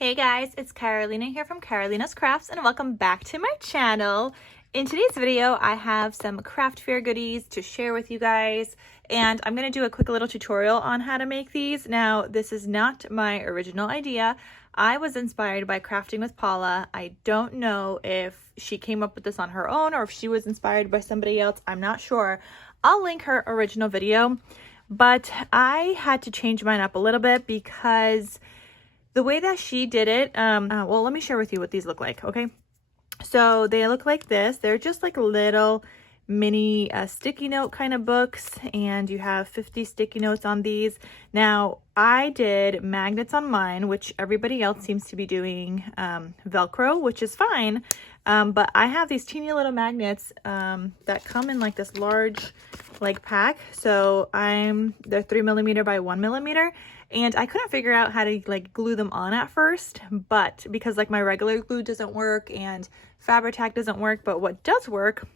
Hey guys, it's Carolina here from KarolinasKrafts and welcome back to my channel. In today's video, I have some craft fair goodies to share with you guys, and I'm going to do a quick little tutorial on how to make these. Now, this is not my original idea. I was inspired by Crafting with Paula. I don't know if she came up with this on her own or if she was inspired by somebody else. I'm not sure. I'll link her original video, but I had to change mine up a little bit because the way that she did it, well, let me share with you what these look like, okay? So they look like this. They're just like little mini sticky note kind of books, and you have 50 sticky notes on these. Now, I did magnets on mine, which everybody else seems to be doing Velcro, which is fine. But I have these teeny little magnets that come in like this large like pack. So they're 3mm by 1mm. And I couldn't figure out how to like glue them on at first, but because like my regular glue doesn't work and Fabri-Tac doesn't work, but what does work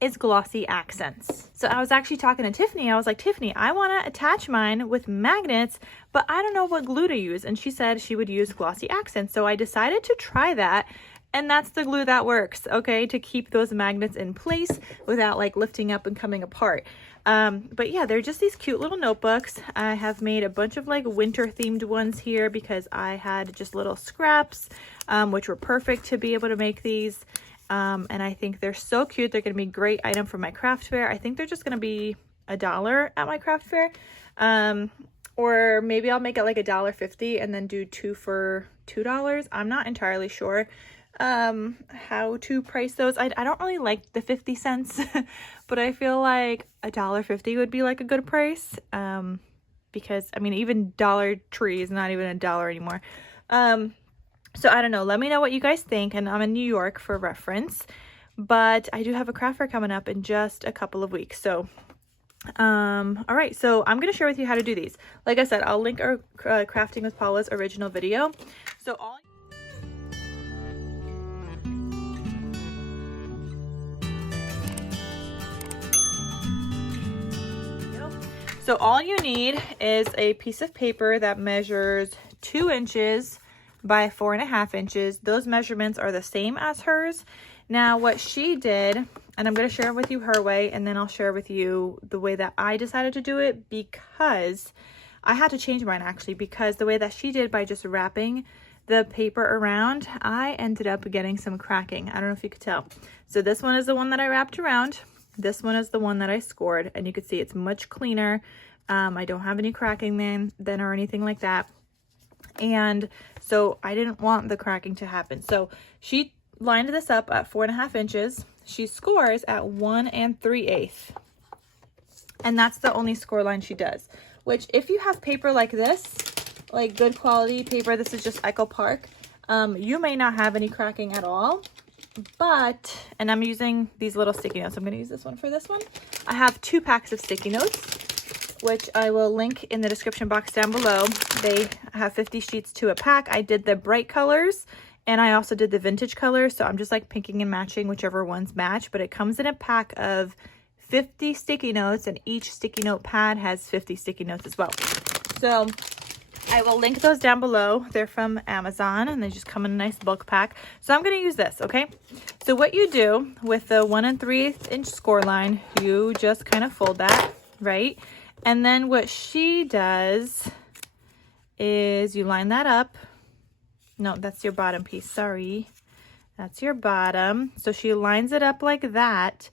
is glossy accents. So I was actually talking to Tiffany. I was like, Tiffany, I want to attach mine with magnets, but I don't know what glue to use. And she said she would use glossy accents. So I decided to try that. And that's the glue that works, okay, to keep those magnets in place without like lifting up and coming apart. But yeah, they're just these cute little notebooks. I have made a bunch of like winter themed ones here because I had just little scraps, which were perfect to be able to make these. And I think they're so cute. They're going to be a great item for my craft fair. I think they're just going to be $1 at my craft fair. Or maybe I'll make it like $1.50 and then do 2 for $2. I'm not entirely sure how to price those. I don't really like the 50 cents, but I feel like $1.50 would be like a good price, because I mean, even Dollar Tree is not even $1 anymore. So I don't know, let me know what you guys think, and I'm in New York for reference, but I do have a craft fair coming up in just a couple of weeks. So all right, so I'm going to share with you how to do these. Like I said, I'll link our Crafting with Paula's original video. So all you need is a piece of paper that measures 2 inches by 4.5 inches. Those measurements are the same as hers. Now, what she did, and I'm going to share with you her way, and then I'll share with you the way that I decided to do it, because I had to change mine actually, because the way that she did by just wrapping the paper around, I ended up getting some cracking. I don't know if you could tell. So this one is the one that I wrapped around. This one is the one that I scored, and you can see it's much cleaner. I don't have any cracking then or anything like that. And so I didn't want the cracking to happen. So she lined this up at 4.5 inches. She scores at 1 3/8. And that's the only score line she does. Which, if you have paper like this, like good quality paper, this is just Echo Park, you may not have any cracking at all. But, and I'm using these little sticky notes. I'm going to use this one for this one. I have 2 packs of sticky notes, which I will link in the description box down below. They have 50 sheets to a pack. I did the bright colors, and I also did the vintage colors. So I'm just like picking and matching whichever ones match. But it comes in a pack of 50 sticky notes, and each sticky note pad has 50 sticky notes as well. So I will link those down below. They're from Amazon, and they just come in a nice bulk pack. So I'm going to use this, okay? So what you do with the 1 3/8 inch score line, you just kind of fold that, right? And then what she does is you line that up. No, that's your bottom piece. Sorry. That's your bottom. So she lines it up like that,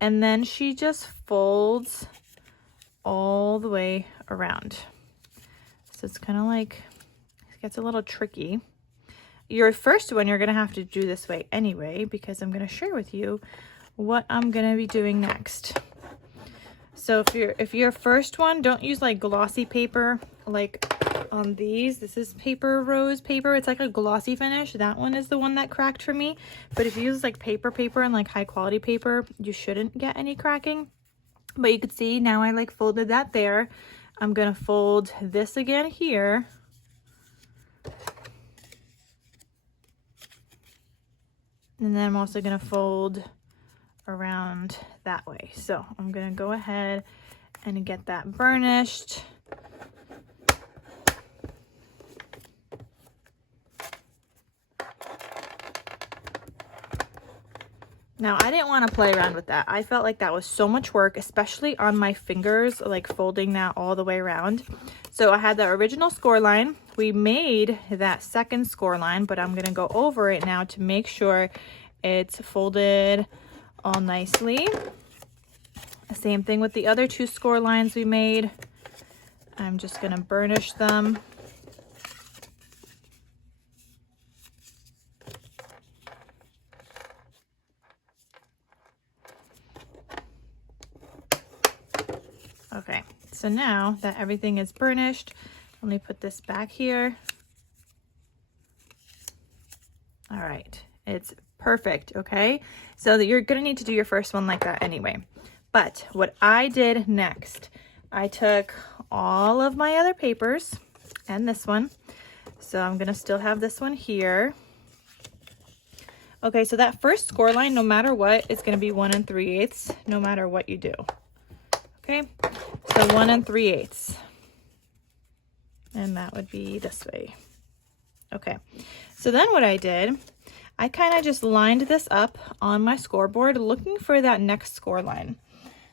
and then she just folds all the way around. So it's kind of like, it gets a little tricky. Your first one, you're going to have to do this way anyway, because I'm going to share with you what I'm going to be doing next. So if your first one, don't use like glossy paper like on these. This is paper rose paper. It's like a glossy finish. That one is the one that cracked for me. But if you use like paper and like high quality paper, you shouldn't get any cracking. But you can see now I like folded that there. I'm going to fold this again here. And then I'm also going to fold around that way. So I'm going to go ahead and get that burnished. Now, I didn't want to play around with that. I felt like that was so much work, especially on my fingers, like folding that all the way around. So I had the original score line. We made that second score line, but I'm going to go over it now to make sure it's folded all nicely. Same thing with the other two score lines we made. I'm just going to burnish them. Okay, so now that everything is burnished, let me put this back here. All right, it's perfect, okay? So that you're gonna need to do your first one like that anyway. But what I did next, I took all of my other papers and this one. So I'm gonna still have this one here. Okay, so that first score line, no matter what, is gonna be 1 3/8, no matter what you do. Okay, so 1 3/8, and that would be this way. Okay, so then what I did, I kind of just lined this up on my scoreboard looking for that next score line.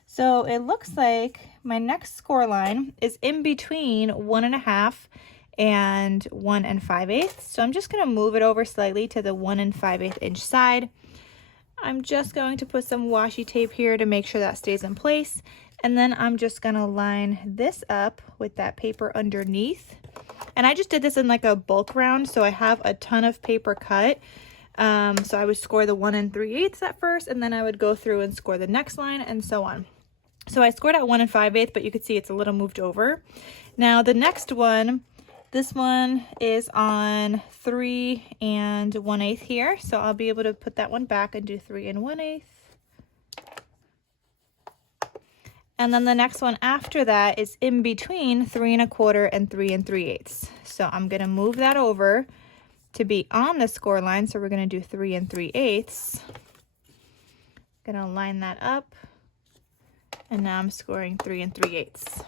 So it looks like my next score line is in between 1 1/2 and 1 5/8. So I'm just going to move it over slightly to the 1 5/8 inch side. I'm just going to put some washi tape here to make sure that stays in place. And then I'm just going to line this up with that paper underneath. And I just did this in like a bulk round, so I have a ton of paper cut. So I would score the 1 3/8 at first, and then I would go through and score the next line and so on. So I scored at 1 5/8, but you can see it's a little moved over. Now the next one, this one is on 3 1/8 here. So I'll be able to put that one back and do 3 1/8. And then the next one after that is in between 3 1/4 and 3 3/8. So I'm going to move that over to be on the score line. So we're going to do 3 3/8. Going to line that up. And now I'm scoring 3 3/8.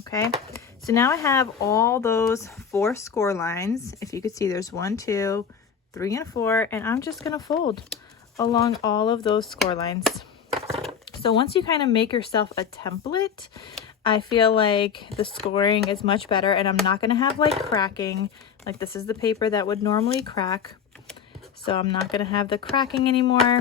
Okay, so now I have all those 4 score lines. If you could see, there's 1, 2, 3, and 4. And I'm just going to fold along all of those score lines. So once you kind of make yourself a template, I feel like the scoring is much better, and I'm not going to have like cracking. Like this is the paper that would normally crack. So I'm not going to have the cracking anymore.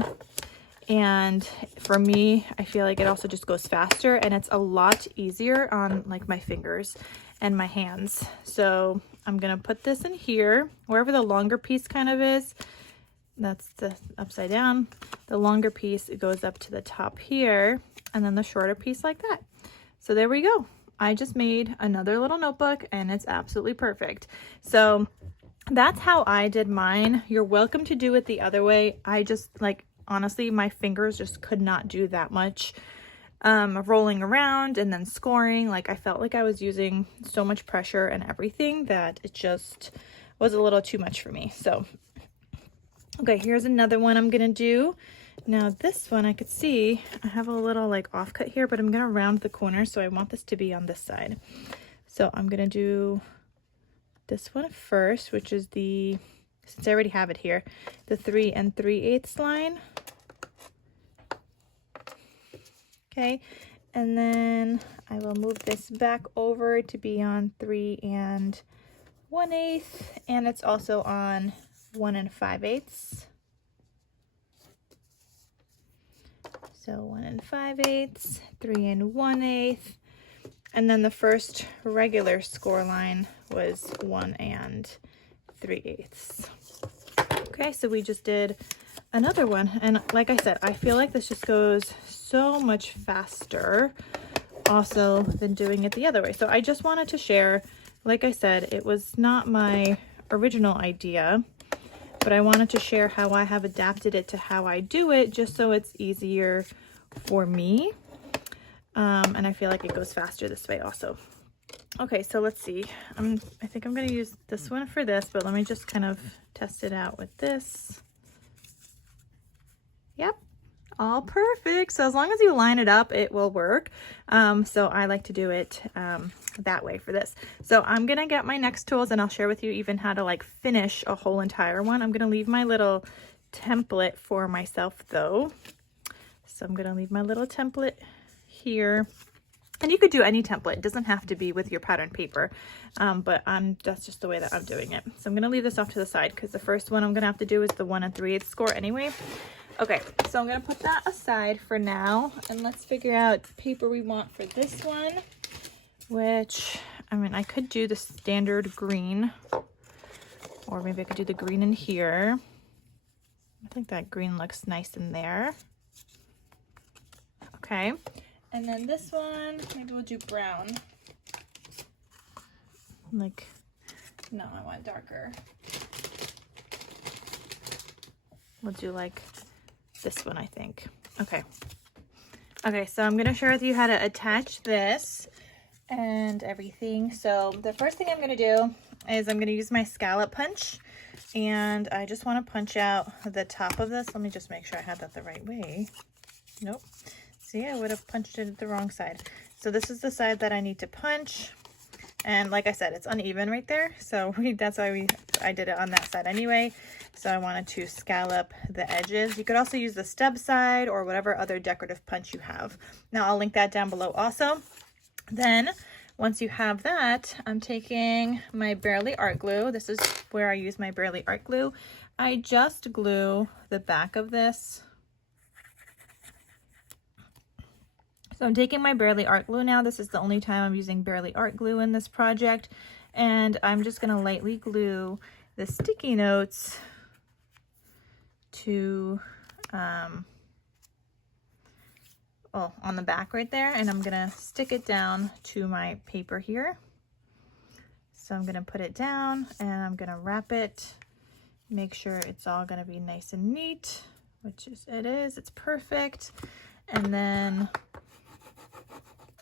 And for me, I feel like it also just goes faster, and it's a lot easier on like my fingers and my hands. So I'm going to put this in here, wherever the longer piece kind of is. That's the upside down. The longer piece, it goes up to the top here, and then the shorter piece like that. So there we go. I just made another little notebook, and it's absolutely perfect. So that's how I did mine. You're welcome to do it the other way. I just like, honestly, my fingers just could not do that much rolling around and then scoring. Like I felt like I was using so much pressure and everything that it just was a little too much for me. So okay, here's another one I'm gonna do. Now this one I could see I have a little like offcut here, but I'm gonna round the corner, so I want this to be on this side. So I'm gonna do this one first, which is the, since I already have it here, the 3 3/8 line. Okay, and then I will move this back over to be on 3 1/8, and it's also on 1 5/8. So 1 5/8, 3 1/8, and then the first regular score line was 1 3/8. Okay, so we just did another one, and like I said, I feel like this just goes so much faster also than doing it the other way. So I just wanted to share, like I said, it was not my original idea, but I wanted to share how I have adapted it to how I do it, just so it's easier for me. And I feel like it goes faster this way also. Okay, so let's see. I think I'm going to use this one for this, but let me just kind of test it out with this. Yep, all perfect. So as long as you line it up, it will work. So I like to do it that way for this. So I'm going to get my next tools, and I'll share with you even how to like finish a whole entire one. I'm going to leave my little template for myself though. So I'm gonna leave my little template here. And you could do any template. It doesn't have to be with your pattern paper, but that's just the way that I'm doing it. So I'm gonna leave this off to the side because the first one I'm gonna have to do is the 1 3/8 score anyway. Okay, so I'm gonna put that aside for now, and let's figure out the paper we want for this one, which, I mean, I could do the standard green, or maybe I could do the green in here. I think that green looks nice in there. Okay. And then this one, maybe we'll do brown. Like, no, I want darker. We'll do like this one, I think. Okay. Okay, so I'm gonna share with you how to attach this and everything. So the first thing I'm gonna do is I'm gonna use my scallop punch, and I just wanna punch out the top of this. Let me just make sure I have that the right way. Nope. See, I would have punched it the wrong side. So this is the side that I need to punch. And like I said, it's uneven right there. So that's why I did it on that side anyway. So I wanted to scallop the edges. You could also use the stub side or whatever other decorative punch you have. Now I'll link that down below also. Then once you have that, I'm taking my Barely Art Glue. This is where I use my Barely Art Glue. I just glue the back of this. So I'm taking my Barely Art Glue now. This is the only time I'm using Barely Art Glue in this project. And I'm just gonna lightly glue the sticky notes to, on the back right there. And I'm gonna stick it down to my paper here. So I'm gonna put it down and I'm gonna wrap it, make sure it's all gonna be nice and neat, which it is, it's perfect. And then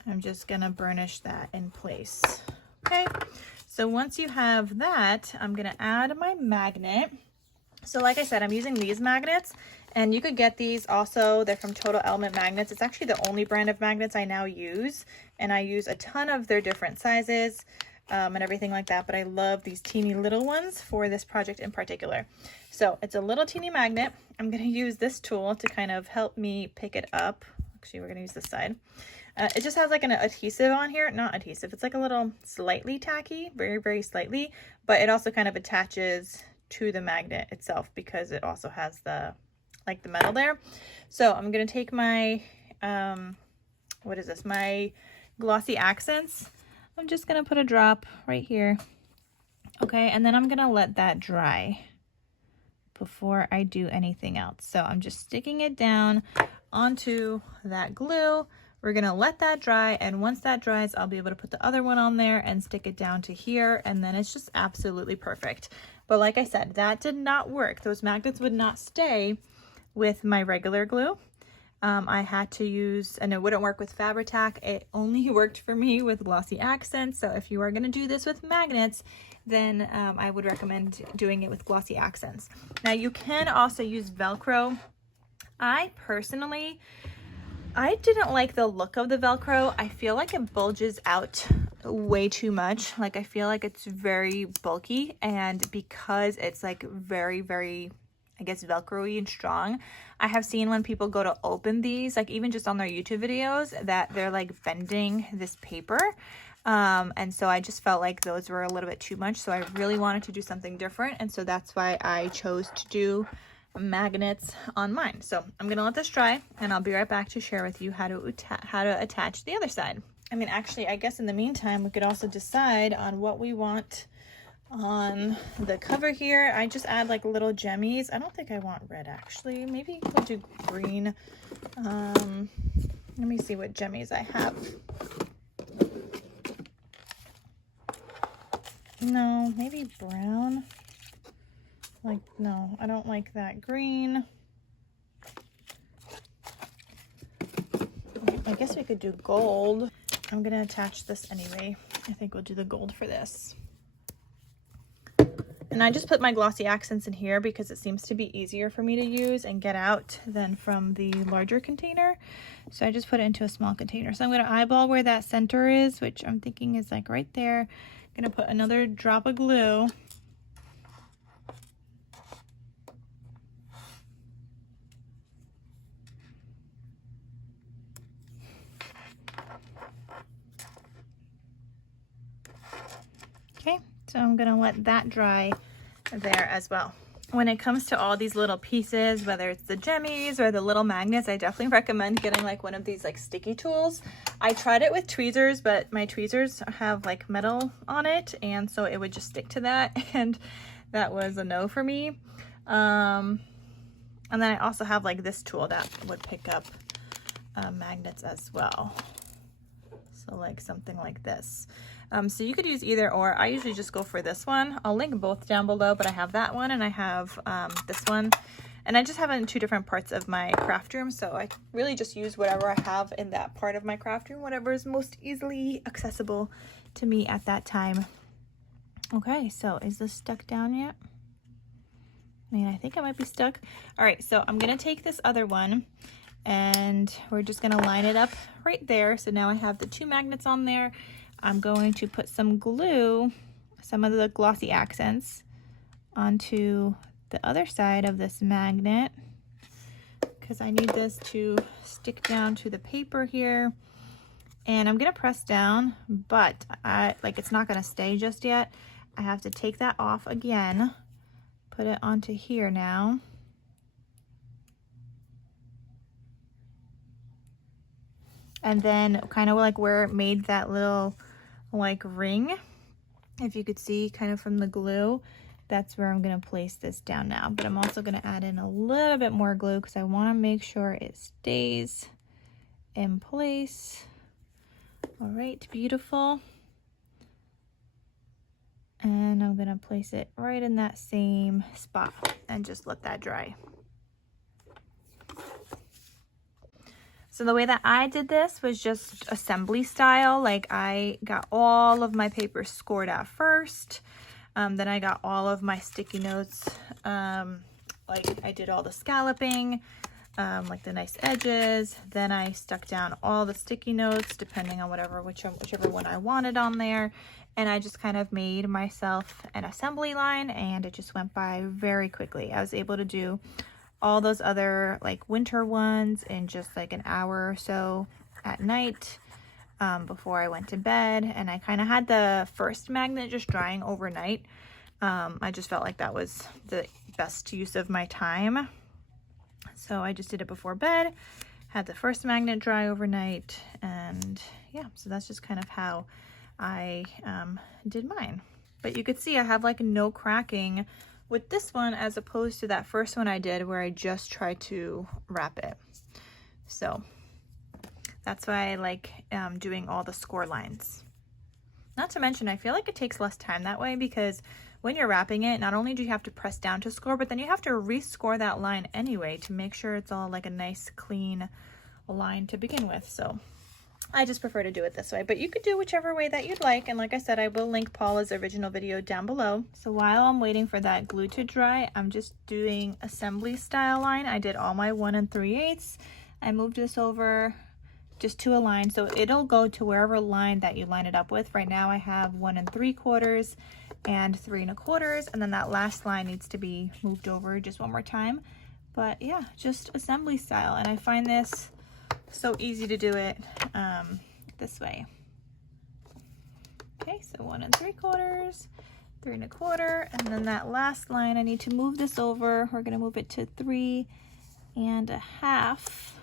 I'm just gonna burnish that in place. Okay, so once you have that, I'm gonna add my magnet. So like I said, I'm using these magnets, and you could get these also. They're from Total Element Magnets. It's actually the only brand of magnets I now use, and I use a ton of their different sizes and everything like that, but I love these teeny little ones for this project in particular. So it's a little teeny magnet. I'm gonna use this tool to kind of help me pick it up. Actually, we're gonna use this side. It just has like an adhesive on here, not adhesive, it's like a little slightly tacky, very, very slightly, but it also kind of attaches to the magnet itself because it also has the, like the metal there. So I'm gonna take my, what is this, my glossy accents. I'm just gonna put a drop right here. Okay, and then I'm gonna let that dry before I do anything else. So I'm just sticking it down onto that glue. We're gonna let that dry, and once that dries, I'll be able to put the other one on there and stick it down to here, and then it's just absolutely perfect. But like I said, that did not work. Those magnets would not stay with my regular glue. I had to use, and it wouldn't work with Fabri-Tac. It only worked for me with glossy accents. So if you are gonna do this with magnets, then I would recommend doing it with glossy accents. Now you can also use Velcro. I personally, I didn't like the look of the Velcro. I feel like it bulges out way too much. Like I feel like it's very bulky, and because it's like very, very, I guess, Velcro-y and strong, I have seen when people go to open these, like even just on their YouTube videos, that they're like bending this paper. And so I just felt like those were a little bit too much. So I really wanted to do something different. And so that's why I chose to do magnets on mine. So I'm gonna let this dry, and I'll be right back to share with you how to attach the other side. I mean, actually, I guess in the meantime, we could also decide on what we want on the cover here. I just add like little gemmies. I don't think I want red, actually. Maybe we'll do green. Let me see what gemmies I have. No, maybe brown. Like, no, I don't like that green. I guess we could do gold. I'm gonna attach this anyway. I think we'll do the gold for this. And I just put my glossy accents in here because it seems to be easier for me to use and get out than from the larger container. So I just put it into a small container. So I'm gonna eyeball where that center is, which I'm thinking is like right there. I'm gonna put another drop of glue. Okay, so I'm gonna let that dry there as well. When it comes to all these little pieces, whether it's the jemmies or the little magnets, I definitely recommend getting like one of these like sticky tools. I tried it with tweezers, but my tweezers have like metal on it, and so it would just stick to that, and that was a no for me. And then I also have like this tool that would pick up magnets as well. So like something like this. So you could use either or. I usually just go for this one. I'll link both down below, but I have that one and I have this one. And I just have it in 2 different parts of my craft room. So I really just use whatever I have in that part of my craft room, whatever is most easily accessible to me at that time. Okay, so is this stuck down yet? I mean, I think it might be stuck. All right, so I'm gonna take this other one and we're just gonna line it up right there. So now I have the 2 magnets on there. I'm going to put some glue, some of the glossy accents, onto the other side of this magnet because I need this to stick down to the paper here. And I'm gonna press down, but it's not gonna stay just yet. I have to take that off again, put it onto here now. And then kind of like where it made that little like ring, if you could see kind of from the glue, that's where I'm going to place this down now. But I'm also going to add in a little bit more glue because I want to make sure it stays in place. All right, beautiful. And I'm going to place it right in that same spot and just let that dry. So the way that I did this was just assembly style. Like I got all of my paper scored out first. Then I got all of my sticky notes. Like I did all the scalloping, like the nice edges. Then I stuck down all the sticky notes depending on whichever one I wanted on there. And I just kind of made myself an assembly line and it just went by very quickly. I was able to do all those other like winter ones in just like an hour or so at night before I went to bed. And I kind of had the first magnet just drying overnight. I just felt like that was the best use of my time. So I just did it before bed, had the first magnet dry overnight, and yeah, so that's just kind of how I did mine. But you could see I have like no cracking with this one as opposed to that first one I did where I just tried to wrap it. So that's why I like doing all the score lines. Not to mention, I feel like it takes less time that way because when you're wrapping it, not only do you have to press down to score, but then you have to rescore that line anyway to make sure it's all like a nice clean line to begin with. So I just prefer to do it this way, but you could do whichever way that you'd like. And like I said, I will link Paula's original video down below. So while I'm waiting for that glue to dry, I'm just doing assembly style line. I did all my 1 3/8. I moved this over just to a line, so it'll go to wherever line that you line it up with. Right now I have 1 3/4 and 3 1/4, and then that last line needs to be moved over just one more time. But yeah, just assembly style, and I find this so easy to do it this way. Okay, so 1 3/4, 3 1/4, and then that last line I need to move this over. We're gonna move it to 3 1/2.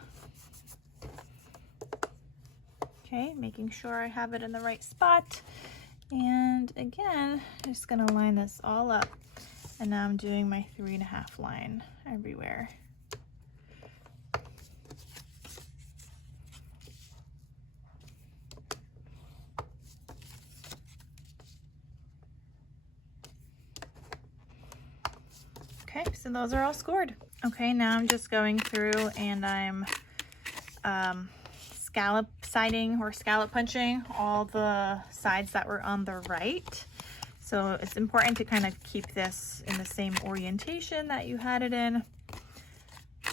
Okay, making sure I have it in the right spot. And again, just gonna line this all up. And now I'm doing my 3 1/2 line everywhere. Okay, so those are all scored. Okay, now I'm just going through and I'm scallop siding or scallop punching all the sides that were on the right. So it's important to kind of keep this in the same orientation that you had it in,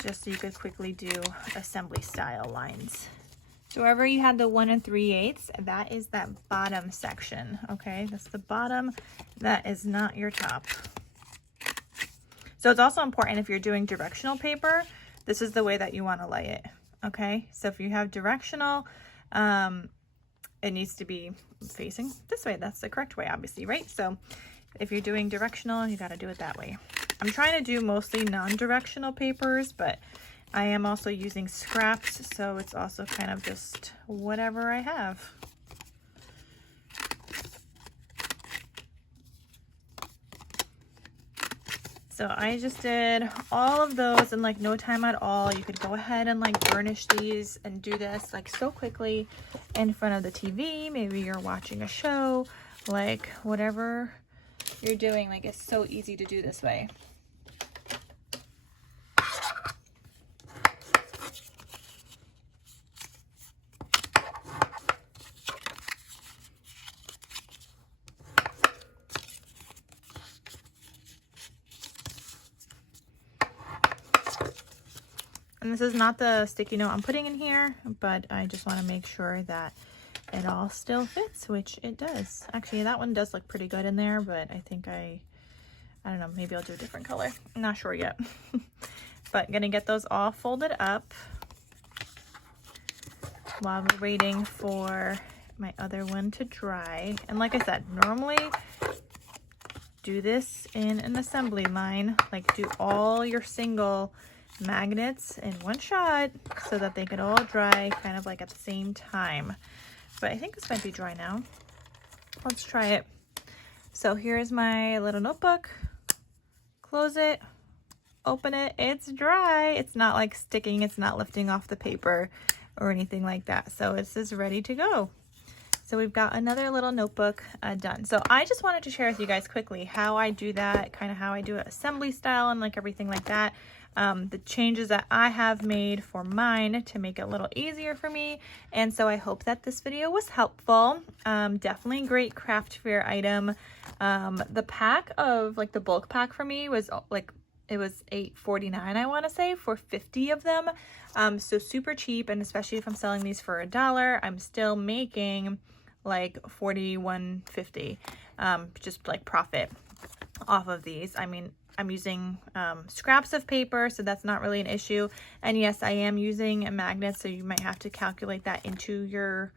just so you could quickly do assembly style lines. So wherever you had the 1 3/8, that is that bottom section. Okay, that's the bottom. That is not your top. So it's also important if you're doing directional paper, this is the way that you want to lay it. Okay, so if you have directional, it needs to be facing this way. That's the correct way, obviously, right? So if you're doing directional, you got to do it that way. I'm trying to do mostly non-directional papers, but I am also using scraps, so it's also kind of just whatever I have. So I just did all of those in like no time at all. You could go ahead and like burnish these and do this like so quickly in front of the TV. Maybe you're watching a show, like whatever you're doing, like it's so easy to do this way. And this is not the sticky note I'm putting in here, but I just want to make sure that it all still fits, which it does. Actually, that one does look pretty good in there, but I think I don't know, maybe I'll do a different color. I'm not sure yet. But gonna get those all folded up while we're waiting for my other one to dry. And like I said, normally do this in an assembly line, like do all your single magnets in one shot so that they could all dry kind of like at the same time. But I think this might be dry now. Let's try it. So here's my little notebook. Close it, open it, it's dry. It's not like sticking, it's not lifting off the paper or anything like that. So this is ready to go. So we've got another little notebook done. So I just wanted to share with you guys quickly how I do that, kind of how I do it assembly style and like everything like that. The changes that I have made for mine to make it a little easier for me. And so I hope that this video was helpful. Definitely great craft fair item. The pack of like the bulk pack for me was like, it was $8.49 I want to say for 50 of them. So super cheap, and especially if I'm selling these for $1, I'm still making like $41.50 just like profit off of these. I mean, I'm using scraps of paper, so that's not really an issue. And yes, I am using a magnet, so you might have to calculate that into your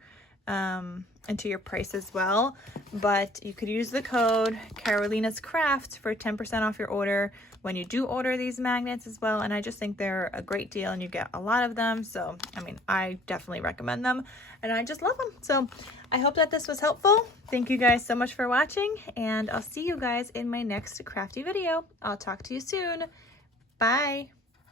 price as well. But you could use the code KarolinasKrafts for 10% off your order when you do order these magnets as well. And I just think they're a great deal, and you get a lot of them. So, I mean, I definitely recommend them, and I just love them. So I hope that this was helpful. Thank you guys so much for watching, and I'll see you guys in my next crafty video. I'll talk to you soon. Bye.